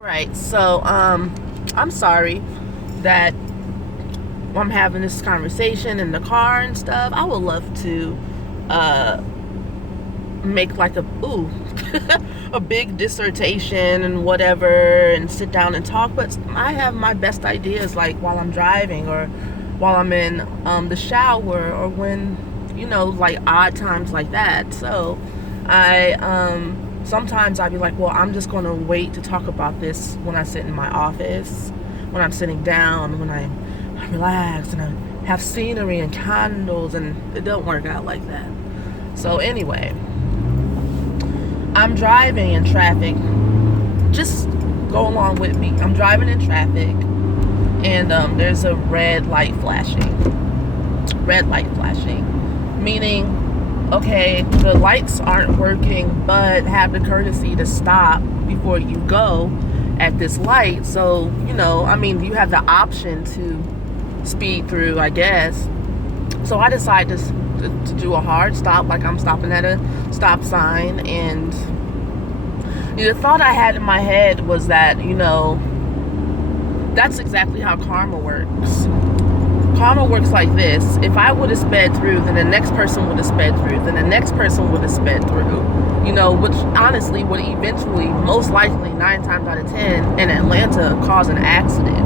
Right, so I'm sorry that I'm having this conversation in the car and stuff. I would love to uh make like a big dissertation and whatever and sit down and talk, but I have my best ideas like while I'm driving or while I'm in the shower or when like odd times like that. So I sometimes I'd be like, well, I'm just gonna wait to talk about this when I sit in my office, when I'm sitting down, when I'm relaxed and I have scenery and candles, and it don't work out like that. So anyway, I'm driving in traffic. Just go along with me. I'm driving in traffic, and there's a red light flashing. Red light flashing, meaning, okay, the lights aren't working, but have the courtesy to stop before you go at this light. So, you have the option to speed through, I guess. So I decided to do a hard stop, like I'm stopping at a stop sign. And the thought I had in my head was that, that's exactly how karma works. Karma works like this. If I would have sped through, then the next person would have sped through, then the next person would have sped through, which honestly would eventually, most likely 9 times out of 10 in Atlanta, cause an accident.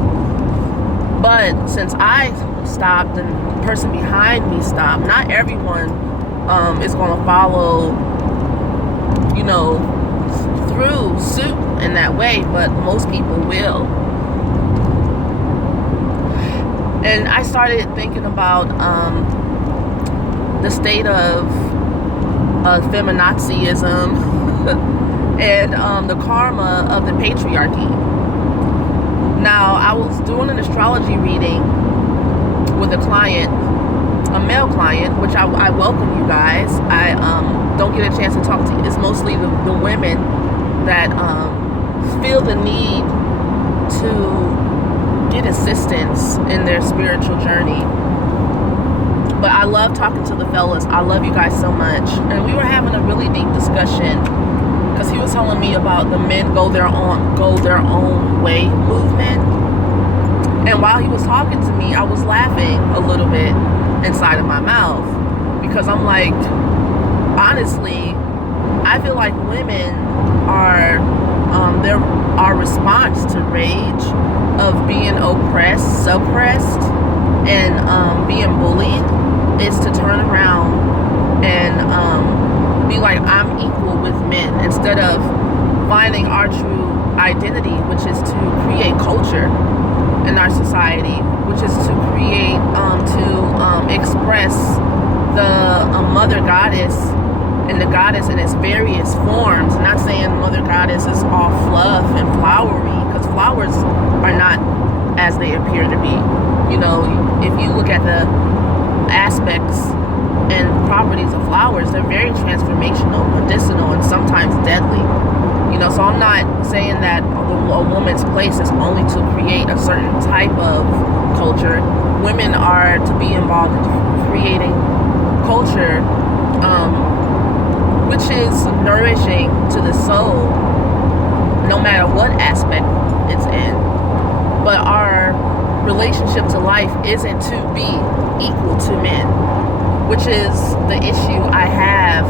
But since I stopped and the person behind me stopped, not everyone is going to follow, through suit in that way, but most people will. And I started thinking about the state of Femi-Naziism and the karma of the patriarchy. Now, I was doing an astrology reading with a client, a male client, which I welcome you guys. I don't get a chance to talk to you. It's mostly the women that feel the need to get assistance in their spiritual journey. But I love talking to the fellas. I love you guys so much. And we were having a really deep discussion because he was telling me about the men go their own way movement. And while he was talking to me, I was laughing a little bit inside of my mouth because I'm like, honestly, I feel like women are our response to rage of being oppressed, suppressed, and being bullied is to turn around and be like, I'm equal with men, instead of finding our true identity, which is to create culture in our society, which is to create, to express the mother goddess and the goddess in its various forms. I'm not saying mother goddess is all fluff and flowery, because flowers are not as they appear to be. If you look at the aspects and properties of flowers, they're very transformational, medicinal, and sometimes deadly. So I'm not saying that a woman's place is only to create a certain type of culture. Women are to be involved in creating culture, which is nourishing to the soul, no matter what aspect it's in. But our relationship to life isn't to be equal to men, which is the issue I have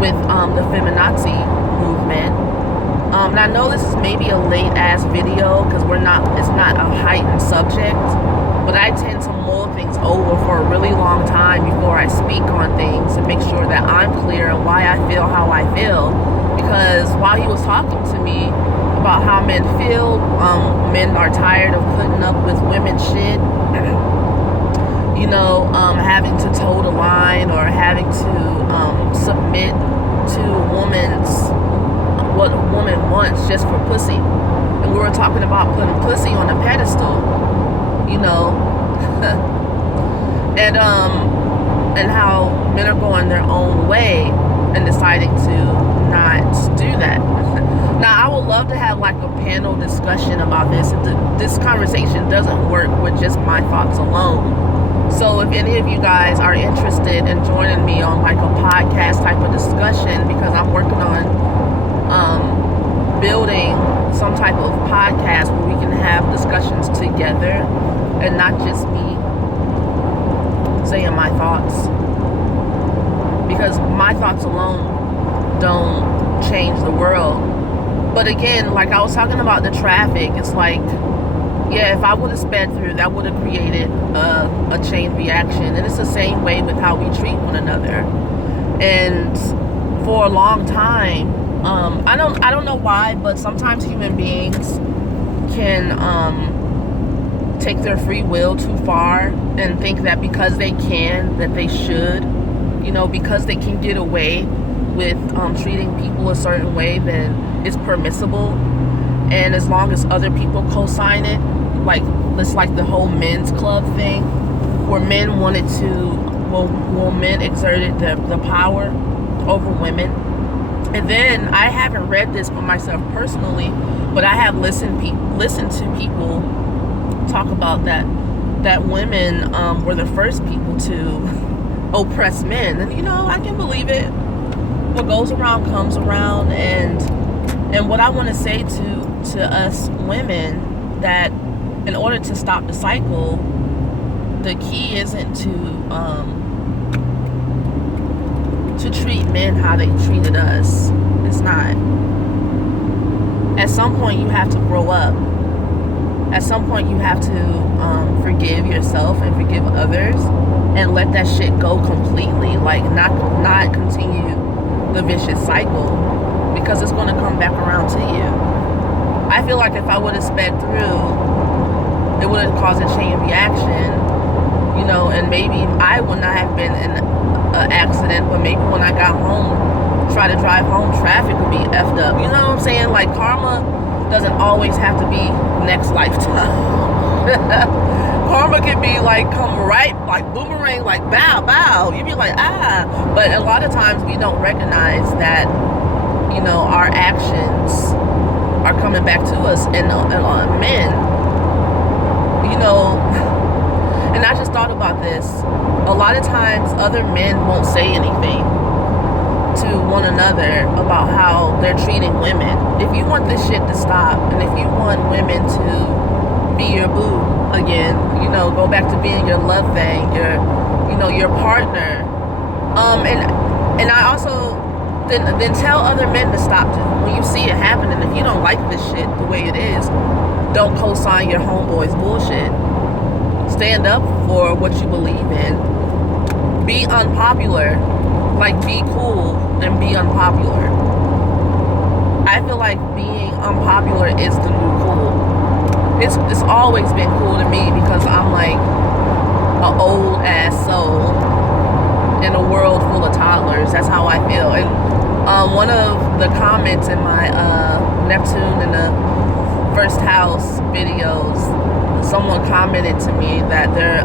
with the Femi-Nazi movement. And I know this is maybe a late ass video because it's not a heightened subject, but I tend to mull things over for a really long time before I speak on things to make sure that I'm clear on why I feel how I feel. Because while he was talking to me about how men feel, men are tired of putting up with women's shit, having to toe the line or having to submit to what a woman wants just for pussy. And we were talking about putting pussy on a pedestal, and how men are going their own way and deciding to not do that. Now, I would love to have like a panel discussion about this. This conversation doesn't work with just my thoughts alone. So if any of you guys are interested in joining me on like a podcast type of discussion, because I'm working on building some type type of podcast where we can have discussions together and not just me saying my thoughts, because my thoughts alone don't change the world. But again, like I was talking about the traffic, it's like, yeah, if I would have sped through, that would have created a chain reaction. And it's the same way with how we treat one another. And for a long time, I don't know why, but sometimes human beings can take their free will too far and think that because they can, that they should, because they can get away with treating people a certain way, then it's permissible. And as long as other people co-sign it, like it's like the whole men's club thing, where men wanted to, men exerted the power over women. And then I haven't read this for myself personally, but I have listened to people talk about that women were the first people to oppress men. And I can believe it. What goes around comes around. And what I want to say to us women, that in order to stop the cycle, the key isn't to treat men how they treated us. It's not. At some point you have to grow up. At some point you have to forgive yourself and forgive others and let that shit go completely. Like not continue the vicious cycle, because it's going to come back around to you. I feel like if I would have sped through, it would have caused a chain reaction, and maybe I would not have been in an accident, but maybe when I got home, try to drive home, traffic would be effed up. You know what I'm saying? Like, karma doesn't always have to be next lifetime. Karma can be like, come right, like boomerang, like bow, bow. You'd be like, ah. But a lot of times we don't recognize that, our actions are coming back to us. And men, and I just thought about this. A lot of times other men won't say anything to one another about how they're treating women. If you want this shit to stop, and if you want women to be your boo again, go back to being your love thing, your partner, and I also then tell other men to stop when you see it happening. If you don't like this shit the way it is, don't co-sign your homeboy's bullshit. Stand up for what you believe in. Be unpopular. Like, be cool and be unpopular. I feel like being unpopular is the new cool. It's always been cool to me, because I'm like an old ass soul in a world full of toddlers. That's how I feel. And one of the comments in my Neptune in the first house videos, someone commented to me that their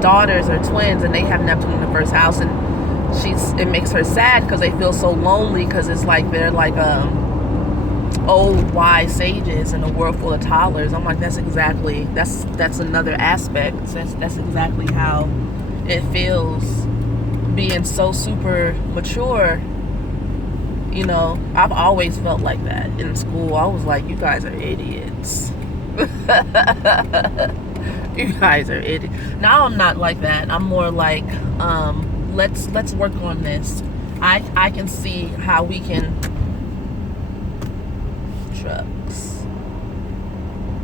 daughters are twins and they have Neptune in the first house, and it makes her sad because they feel so lonely, because it's like they're like old wise sages in a world full of toddlers. I'm like, that's another aspect. That's exactly how it feels being so super mature. I've always felt like that in school. I was like, you guys are idiots. You guys are idiots. Now I'm not like that. I'm more like, let's work on this. I can see how we can. Trucks.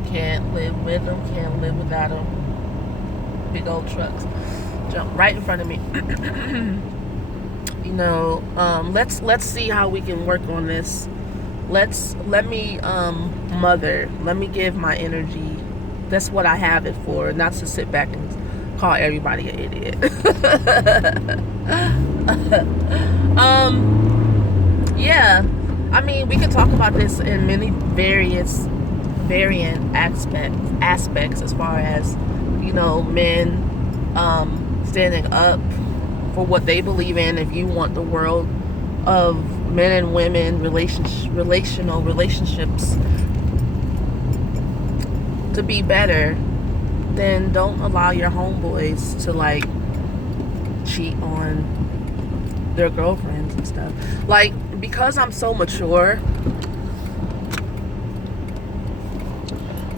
Can't live with them, can't live without them. Big old trucks jump right in front of me. Let's see how we can work on this. Let me give my energy. That's what I have it for, not to sit back and call everybody an idiot. Yeah, I mean, we can talk about this in many variant aspects as far as, men standing up for what they believe in. If you want the world of men and women relational relationships to be better, then don't allow your homeboys to like cheat on their girlfriends and stuff. Like, because I'm so mature,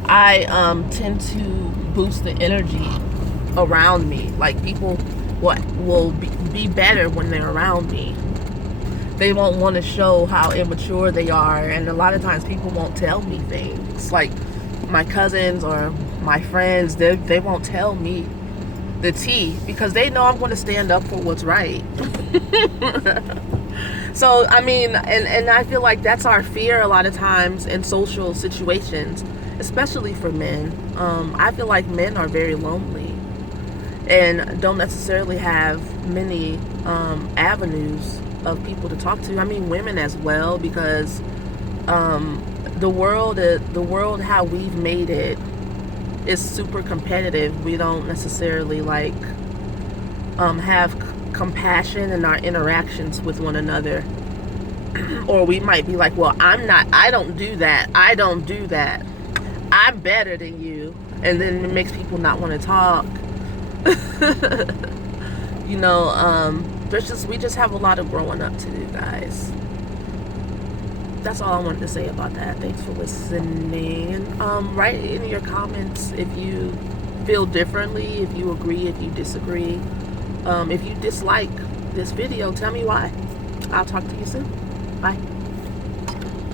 I tend to boost the energy around me. Like, people will be better when they're around me. They won't want to show how immature they are, and a lot of times people won't tell me things. Like, my cousins or my friends, they won't tell me the tea because they know I'm going to stand up for what's right. So, I mean, and I feel like that's our fear a lot of times in social situations, especially for men. I feel like men are very lonely and don't necessarily have many avenues of people to talk to. I mean, women as well, because the world how we've made it is super competitive. We don't necessarily like have compassion in our interactions with one another. Or we might be like, well, I don't do that, I'm better than you, and then it makes people not want to talk. You know, we just have a lot of growing up to do, guys. That's all I wanted to say about that. Thanks for listening. Write in your comments if you feel differently, if you agree, if you disagree. If you dislike this video, tell me why. I'll talk to you soon. Bye.